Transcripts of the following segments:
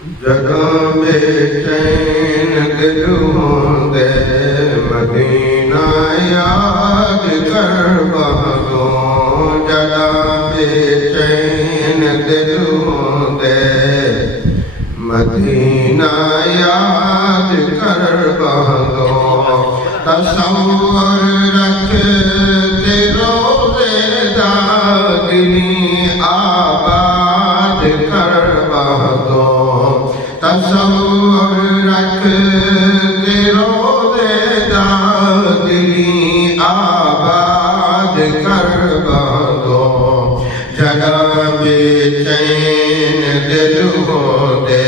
जगह बेचैन दिल होंदे मदीना याद कर बहदो। जगह बेचैन दिल होंदे मदीना याद कर बहदो। तसव्वुर रखते रोज़े दागिनी आबाद कर बहदो। तसव्वुर रखते रोज़े दागिनी आबाद कर बहदो। जगह बेचैन दिल होंदे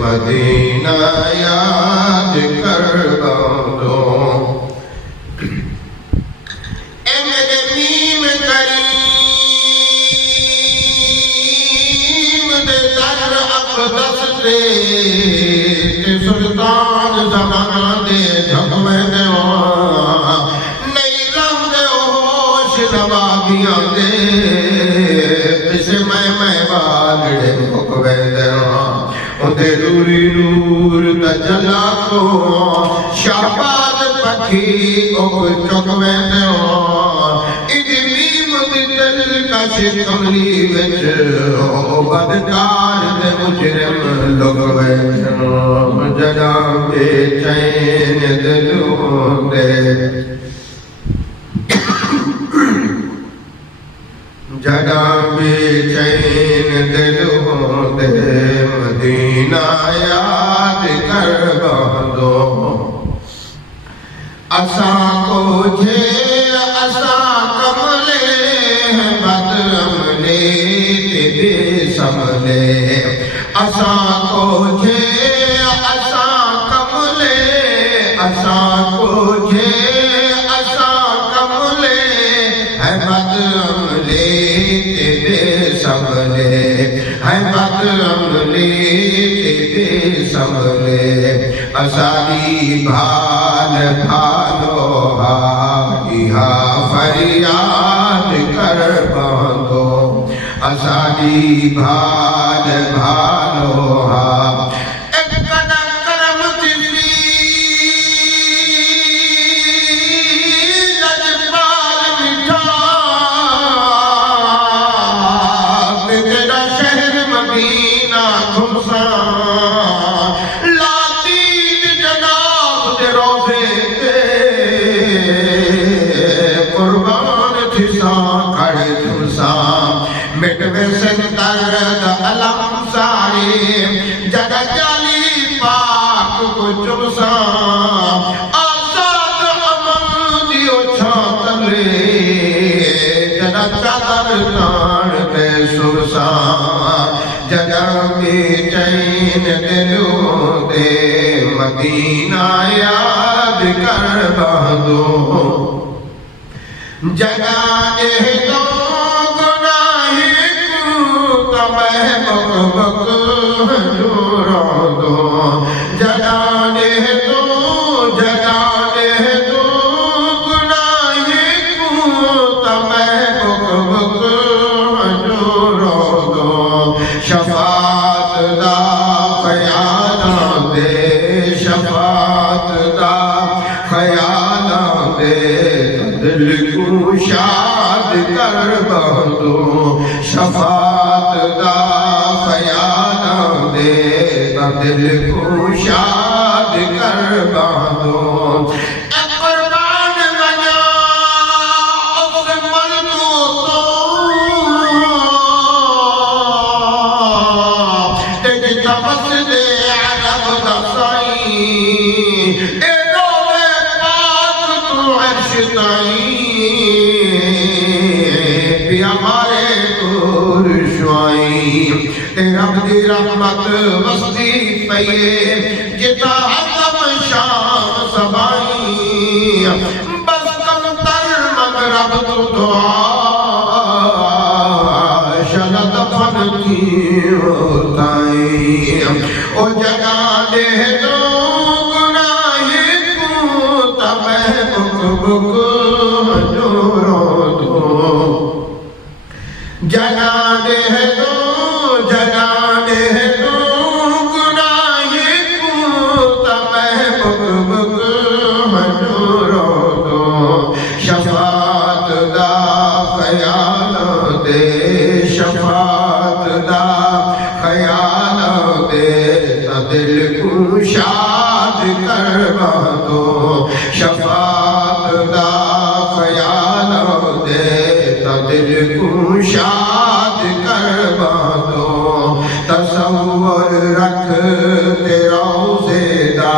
मदीना याद कर बहदो। ए मेरे मीम करीम दे दर अक़दस ते सुल्तान ज़माना दे झकवे दे नहीं रहंदे होश नवाबियां दे इसे मैं बालड़े मुकवे दे उदे नूरी नूर तजला को शाबाद पखी ओक चुकवे दे इदी मीम दी दिल कश कमली विच ओ बदकार दे मुजरिम लुकवे जगह बेचैन दिल होंदे। जगह बेचैन दिल होंदे मदीना याद कर बहदो। असा को जे असा कमले बद अमले ते बेसमले। असा को जे असा कमले असा को जे असा कमले है बद अमले ते बेसमले है बद अमले ते बेसमले। असादी भाल भालो हा फरियाद कर बहदो। असादी भाल भालो हा एक कदा करम तिरी लजपाल मिठा तेरा शहर मदीना घुमसा मिटवे दर्द अलम सारे जगह जाली पाक को चुमसा। आजाद अमन दियो छातले जगह चादर तान दे सुरसा। जगह बेचैन दिल होंदे मदीना याद कर बहदो। जगह दो जगाने दो गुनाहे को तमें बुक बुक जोरो दो। शफात दा ख्याला दे शफात दा ख्याला दे दिल को शाद कर बहदो। शफात दा ख्याला दे दिल को शाद कर बहदो। रब दी रहमत वसदी पईए जिता हतम शाम सबाई बस कम तर मगरब तू दुआ शलत फन की होताई। ओ जगा दे दो गुनाहे को तमें बुक बुक जोरो दो। जगा दे दो ख्याल दे दिल को शाद करवा दो शफात दा ख्याल दे दिल को शाद करवा दो तसव्वुर रख तेरा ज़ेदा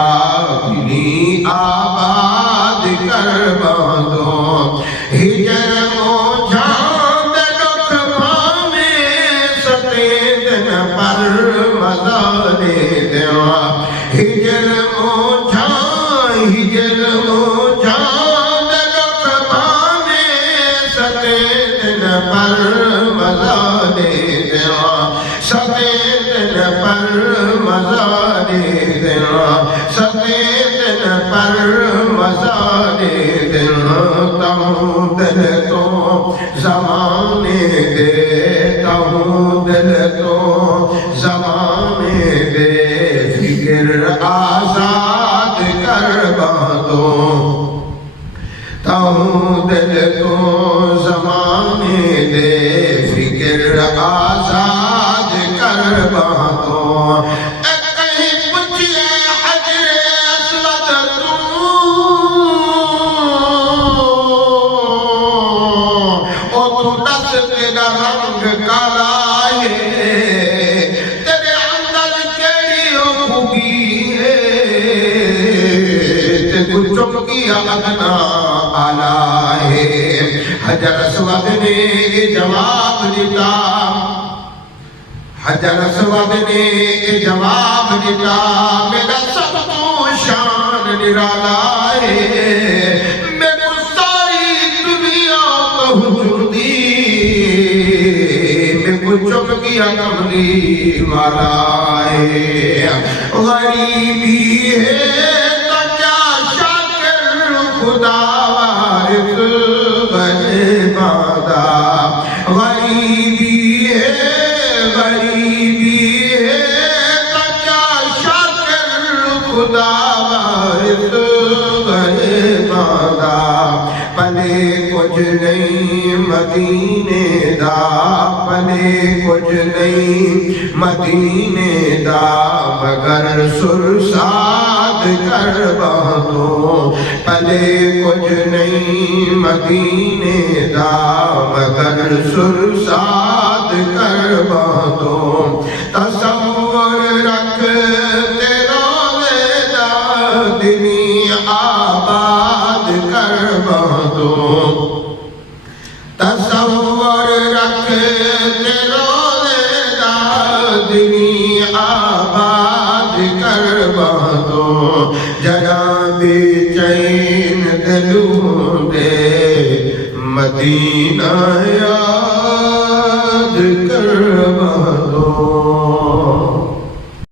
दिली आबाद करवा दो हिजर हिजर मोझा दलक पाने सते दिन पर मजा दे देवा सते दिन पर मजा दे देवा सते दिन पर मजा दे देवा ताहूं दिल तो ज़माने दे ताहूं दिल तो ज़माने दे फिक्र आजाद करवा दो ताहूं दिल को ज़माने दे फिक्र आजाद करवा दो कहीं पूछिए हजरे अस्वद तू दस तेरा रंग काला अदना आला है हजर अस्वद ने जवाब दिता हजर अस्वद ने जवाब दिता मेरा सब तो शान निराला है मैं सारी दुनिया कहूँ दी मैं कुछ किया कमली वाला है गरीबी है खुदा वारिस बने बादा गरीबी है कच्चा शाकिर खुदा वारिस बने बादा पले कुछ नहीं मदीने दा पले कुछ नहीं मदीने दा मगर सुरसाद करवा दो पले कुछ नहीं मदीने दा मगर सुरसाद करवा दो तसव्वुर रख तेरा ज़ेदा दिली आबाद करवा दो तसव्वुर रख तेरा ज़ेदा दिली आबाद करवा दो जरा बेचैन दिलों दे मदीना याद करवा दो।